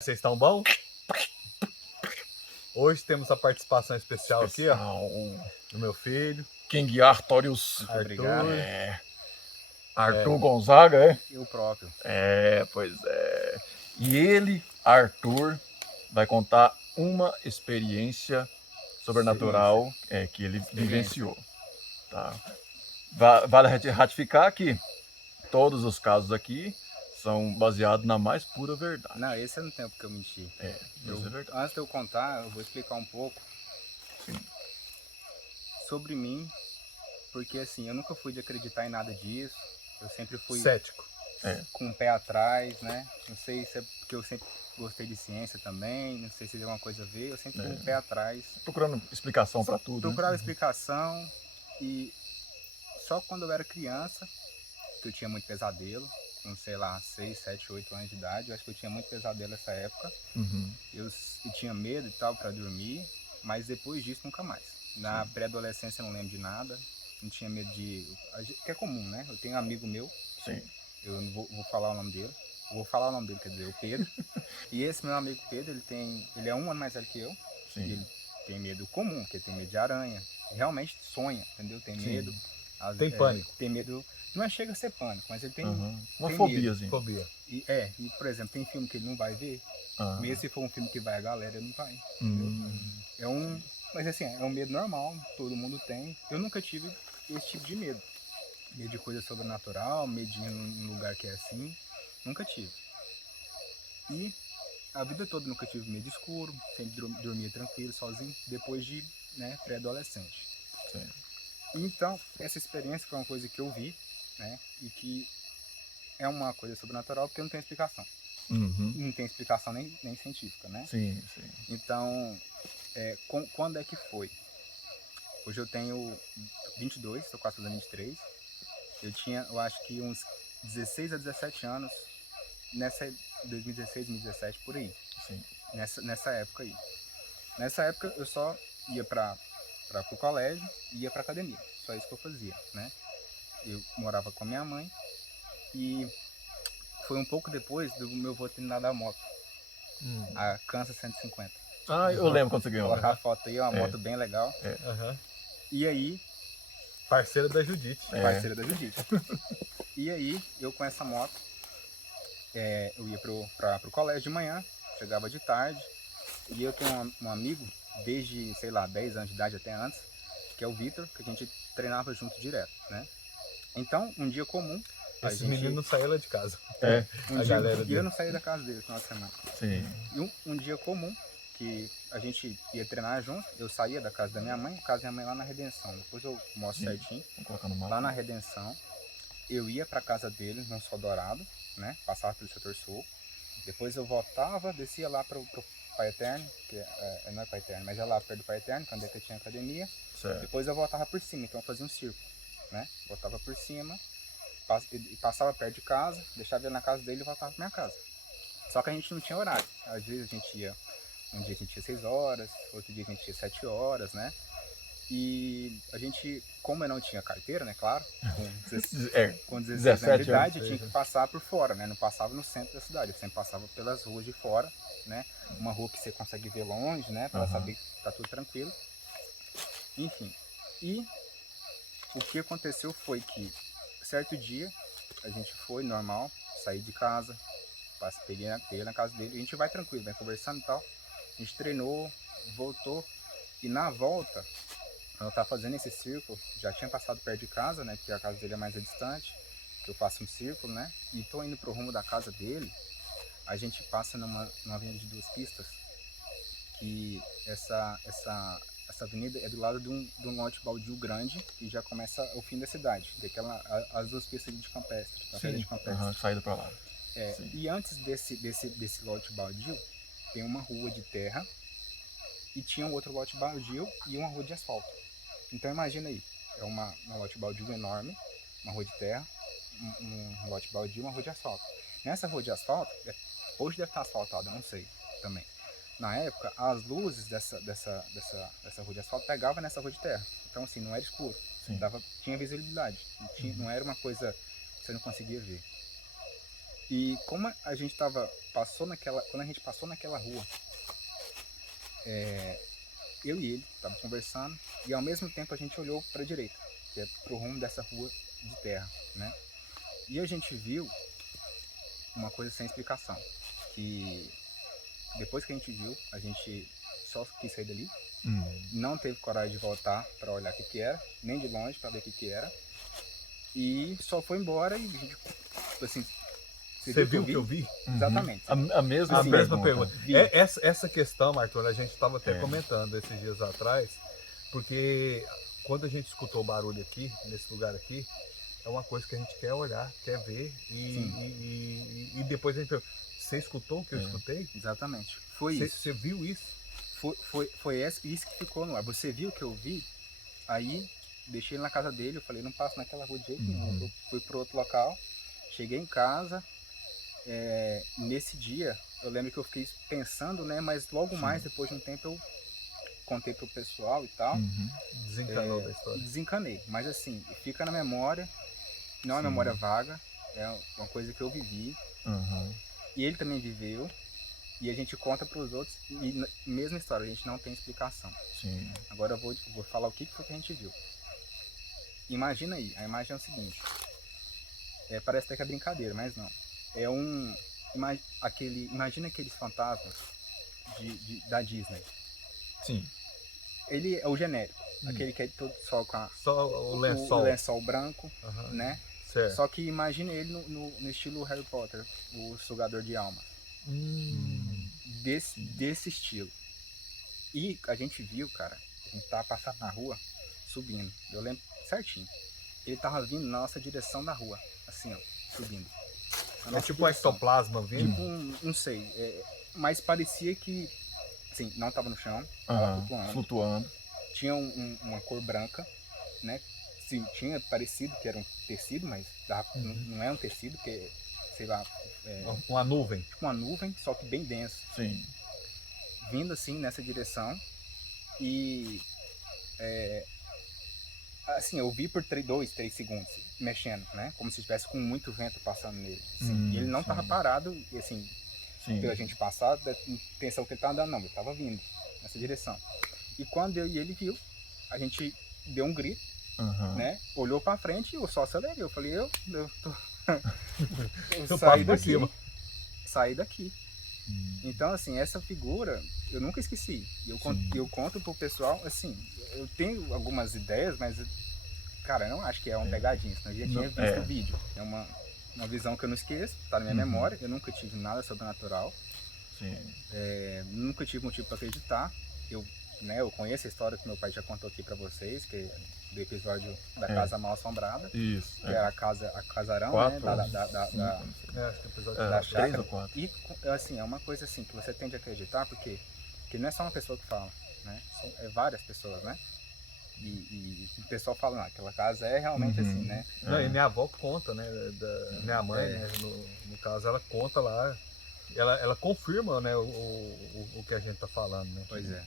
Vocês estão bom? Hoje temos a participação especial aqui, ó, do meu filho, King Artorius. Arthur. Obrigado. Arthur Gonzaga, é? Eu próprio. Pois é. E ele, Arthur, vai contar uma experiência sobrenatural que ele vivenciou. Tá? Vale ratificar que todos os casos aqui são baseados na mais pura verdade. Não, esse é no tempo que eu menti. Isso é verdade. Antes de eu contar, eu vou explicar um pouco sobre mim, porque assim, eu nunca fui de acreditar em nada disso. Eu sempre fui cético, com o pé atrás, né? Não sei se é porque eu sempre gostei de ciência também, não sei se tem alguma coisa a ver, eu sempre fui com o pé atrás. Procurando explicação para tudo. Procurava explicação, e só quando eu era criança, que eu tinha muito pesadelo, com, sei lá, 6, 7, 8 anos de idade, eu acho que eu tinha muito pesadelo nessa época. Eu tinha medo e tal para dormir, mas depois disso nunca mais. Na pré-adolescência eu não lembro de nada, não tinha medo de... que é comum, né? Eu tenho um amigo meu, eu não vou falar o nome dele, quer dizer, o Pedro. E esse meu amigo Pedro, ele é 1 ano mais velho que eu, e ele tem medo comum, que ele tem medo de aranha, realmente sonha, entendeu? Tem medo. Tem pânico. Tem medo, não chega a ser pânico, mas ele tem uma tem fobiazinha. Fobia. E, por exemplo, tem filme que ele não vai ver, mesmo se for um filme que vai a galera, ele não vai. Mas assim, é um medo normal, todo mundo tem. Eu nunca tive esse tipo de medo. Medo de coisa sobrenatural, medo de ir num lugar que é assim, nunca tive. E a vida toda nunca tive medo escuro, sempre dormia tranquilo, sozinho, depois de pré-adolescente. Então, essa experiência foi uma coisa que eu vi, né, e que é uma coisa sobrenatural porque não tem explicação. Não tem explicação nem científica, né? Sim. Então, quando é que foi? Hoje eu tenho 22, estou quase fazendo 23. Eu tinha, eu acho que uns 16 a 17 anos, nessa 2016, 2017, por aí. Nessa época aí. Nessa época eu só ia para o colégio e ia para academia. Só isso que eu fazia, né? Eu morava com a minha mãe e foi um pouco depois do meu avô ter me dado a moto. A Kansas 150. Eu lembro quando você ganhou. Vou colocar a foto aí, é uma moto bem legal. E aí... Parceira da Judite. Parceira da Judite. E aí, eu com essa moto, eu ia pro colégio de manhã, chegava de tarde, e eu tenho um amigo, desde, sei lá, 10 anos de idade até antes, que é o Vitor, que a gente treinava junto direto, né? Então, um dia comum... Esse menino não saía lá de casa. Eu não saía da casa dele no final de semana. E um dia comum, que a gente ia treinar junto, eu saía da casa da minha mãe, a casa da minha mãe lá na Redenção. Depois eu mostro certinho. Lá na Redenção, eu ia pra casa dele, no Sol Dourado, né? Passava pelo setor sul. Depois eu voltava, descia lá pro Pai Eterno, que não é Pai Eterno, mas é lá perto do Pai Eterno, quando é que eu tinha academia. Depois eu voltava por cima, então eu fazia um círculo, né? Voltava por cima, passava perto de casa, deixava ele na casa dele e voltava pra minha casa. Só que a gente não tinha horário. Às vezes a gente ia, um dia a gente ia 6 horas, outro dia a gente ia 7 horas, né? E a gente, como eu não tinha carteira, né, claro, com 16 anos de idade, eu tinha que passar por fora, né? Não passava no centro da cidade, eu sempre passava pelas ruas de fora, né? Uma rua que você consegue ver longe, né? Para saber que tá tudo tranquilo. Enfim, e o que aconteceu foi que, certo dia, a gente foi normal, saí de casa, peguei na casa dele, a gente vai tranquilo, vai conversando e tal. A gente treinou, voltou, e na volta, quando eu tava fazendo esse círculo, já tinha passado perto de casa, né, que a casa dele é mais distante, que eu faço um círculo, né, e tô indo pro rumo da casa dele, a gente passa numa avenida de 2 pistas, que essa avenida é do lado de um lote baldio grande, e já começa o fim da cidade, as 2 pistas de campestre, de campestre. Saída pra lá. E antes desse lote baldio, tem uma rua de terra, e tinha um outro lote baldio e uma rua de asfalto. Então imagina aí, é um lote baldio enorme, uma rua de terra, um lote baldio e uma rua de asfalto. Nessa rua de asfalto, hoje deve estar asfaltada, não sei também. Na época, as luzes dessa rua de asfalto pegavam nessa rua de terra. Então assim, não era escuro, tinha visibilidade, não era uma coisa que você não conseguia ver. E como a gente quando a gente passou naquela rua, eu e ele tava conversando e ao mesmo tempo a gente olhou para a direita, que é pro rumo dessa rua de terra, né? E a gente viu uma coisa sem explicação, que depois que a gente viu, a gente só quis sair dali, não teve coragem de voltar para olhar o que era, nem de longe para ver o que era, e só foi embora e a gente, assim, você viu o que eu vi? Exatamente. A mesma pergunta. Essa questão, Arthur, a gente estava até comentando esses dias atrás, porque quando a gente escutou o barulho aqui, nesse lugar aqui, é uma coisa que a gente quer olhar, quer ver, e depois a gente pergunta, você escutou o que eu escutei? Exatamente. Foi isso. Você viu isso? Foi isso que ficou no ar. Você viu o que eu vi? Aí, deixei ele na casa dele, eu falei, não passo naquela rua de jeito nenhum. Eu fui para outro local, cheguei em casa, nesse dia, eu lembro que eu fiquei pensando, né? Mas logo mais, depois de um tempo, eu contei pro pessoal e tal. Desencanou da história. Desencanei, mas assim, fica na memória, não é memória vaga, é uma coisa que eu vivi, e ele também viveu, e a gente conta para os outros, e mesma história, a gente não tem explicação. Sim. Agora eu vou falar o que foi que a gente viu. Imagina aí, a imagem é o seguinte, parece até que é brincadeira, mas não. Imagina aqueles fantasmas da Disney. Sim. Ele é o genérico, aquele que é todo só com só o lençol branco, né? Certo. Só que imagine ele no estilo Harry Potter, o sugador de alma. Desse estilo. E a gente viu, cara, a gente tava passando na rua, subindo. Eu lembro certinho. Ele tava vindo na nossa direção da rua, assim, ó, subindo. É tipo um ectoplasma vindo? Tipo não sei, mas parecia que, assim, não tava no chão, tava flutuando. Tinha uma cor branca, né? Sim, tinha parecido que era um tecido, mas não é um tecido, porque, sei lá... uma nuvem. Tipo uma nuvem, só que bem densa. Sim. Vindo assim, nessa direção. E... assim, eu vi por 2, 3 segundos, mexendo, né? Como se estivesse com muito vento passando nele. Assim, e ele não tava parado, e assim, pela gente passar, pensou que ele tava andando, não, ele tava vindo nessa direção. E quando eu e ele viu, a gente deu um grito, né? Olhou pra frente e eu só acelerei. Eu falei, eu saí daqui. Então, assim, essa figura eu nunca esqueci. Eu conto pro pessoal, assim, eu tenho algumas ideias, mas, cara, eu não acho que é uma pegadinha, senão eu já tinha visto o vídeo. É uma visão que eu não esqueço, tá na minha memória. Eu nunca tive nada sobrenatural. Nunca tive motivo para acreditar. Eu conheço a história que meu pai já contou aqui para vocês, que do episódio da Casa Mal Assombrada. Isso. Que era a casarão, 4, né? Acho que o episódio da chácara. 3 ou 4. E assim, é uma coisa assim que você tende a acreditar, porque não é só uma pessoa que fala, né? São várias pessoas, né? E o pessoal fala, não, aquela casa é realmente assim, né? Não, e minha avó conta, né? Minha mãe, né? No caso, ela conta lá, ela confirma, né? O que a gente tá falando, né? Pois é.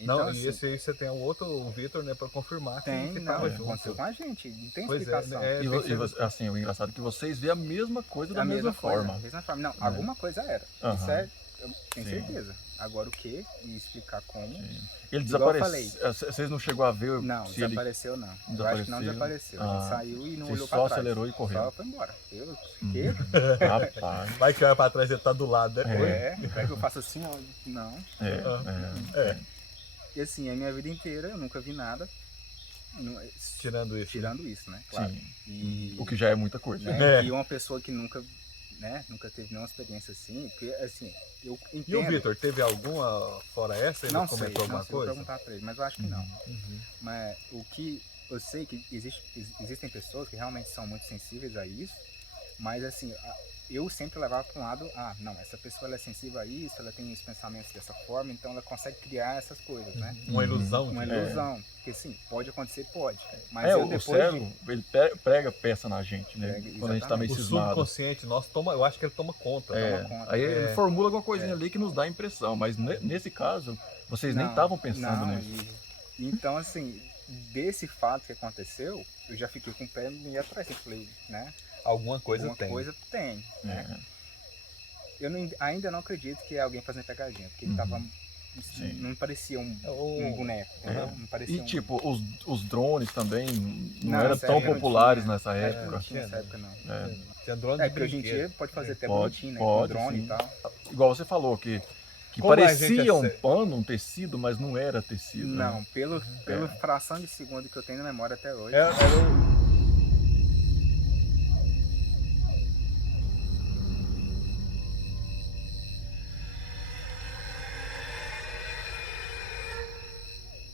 Então, Não, assim, e esse aí você tem o Vitor, né, para confirmar que tava junto. Aconteceu com a gente, não tem pois explicação. E assim, o engraçado é que vocês veem a mesma coisa da mesma forma. Não, alguma coisa era. Isso eu tenho certeza. Agora o que? E explicar como. Ele desapareceu. Vocês não chegou a ver? Não, desapareceu não. Eu acho que não desapareceu. Ele saiu e não olhou pra trás. Só acelerou e correu. Só foi embora. Eu fiquei. Rapaz. Vai que olha pra trás e tá do lado, né? Vai que eu faço assim, ó. Não. E assim, a minha vida inteira eu nunca vi nada. Tirando isso, né? Claro. Sim. O que já é muita coisa. E uma pessoa que nunca teve nenhuma experiência assim, porque assim, eu entendo. E o Vitor, teve alguma fora essa? Ele comentou alguma coisa? Vou perguntar pra ele, mas eu acho que não. Mas o que eu sei que existem pessoas que realmente são muito sensíveis a isso, mas assim, eu sempre levava para um lado, não, essa pessoa ela é sensível a isso, ela tem os pensamentos dessa forma, então ela consegue criar essas coisas, né? Uma ilusão. Uma ilusão. Porque sim, pode acontecer, pode. Mas o cérebro, ele prega peça na gente, né? Quando a gente tá meio cismado. O subconsciente nosso eu acho que ele toma conta. Aí ele formula alguma coisinha ali que nos dá a impressão, mas nesse caso, vocês nem estavam pensando nisso. Então, assim, desse fato que aconteceu, eu já fiquei com o pé meio atrás, eu falei, né? Alguma coisa alguma tem. coisa tem, né? Eu ainda não acredito que é alguém fazendo pegadinha, porque ele tava... Não parecia um boneco, entendeu? Não parecia e tipo, os drones também não eram nessa tão época não populares tinha. nessa época. Não tinha nessa época, não. Tinha drone de Porque hoje em dia brinquedo. pode fazer até Pode, bonitinho, né? pode, Com drone sim. e tal. Igual você falou, que Como a gente parecia é um sério. pano, um tecido, mas não era tecido. Não, Né? pelo fração de segundo que eu tenho na memória até hoje. Era o...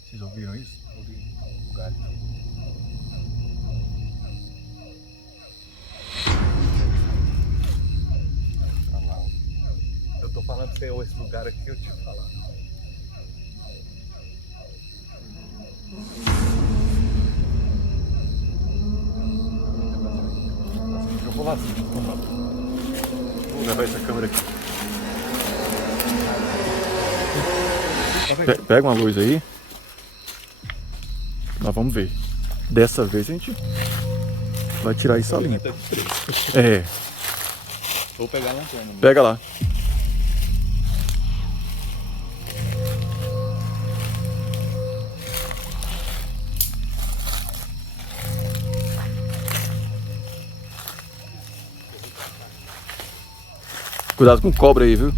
Vocês ouviram isso? Ouvi o gato. Eu tô falando pra você, esse lugar aqui eu te falar. Eu vou lá assim, vamos lá. Vou levar essa câmera aqui. Pega uma luz aí. Nós vamos ver. Dessa vez a gente vai tirar isso a limpo. É. Vou pegar a lanterna. Pega lá. Cuidado com cobra aí, viu?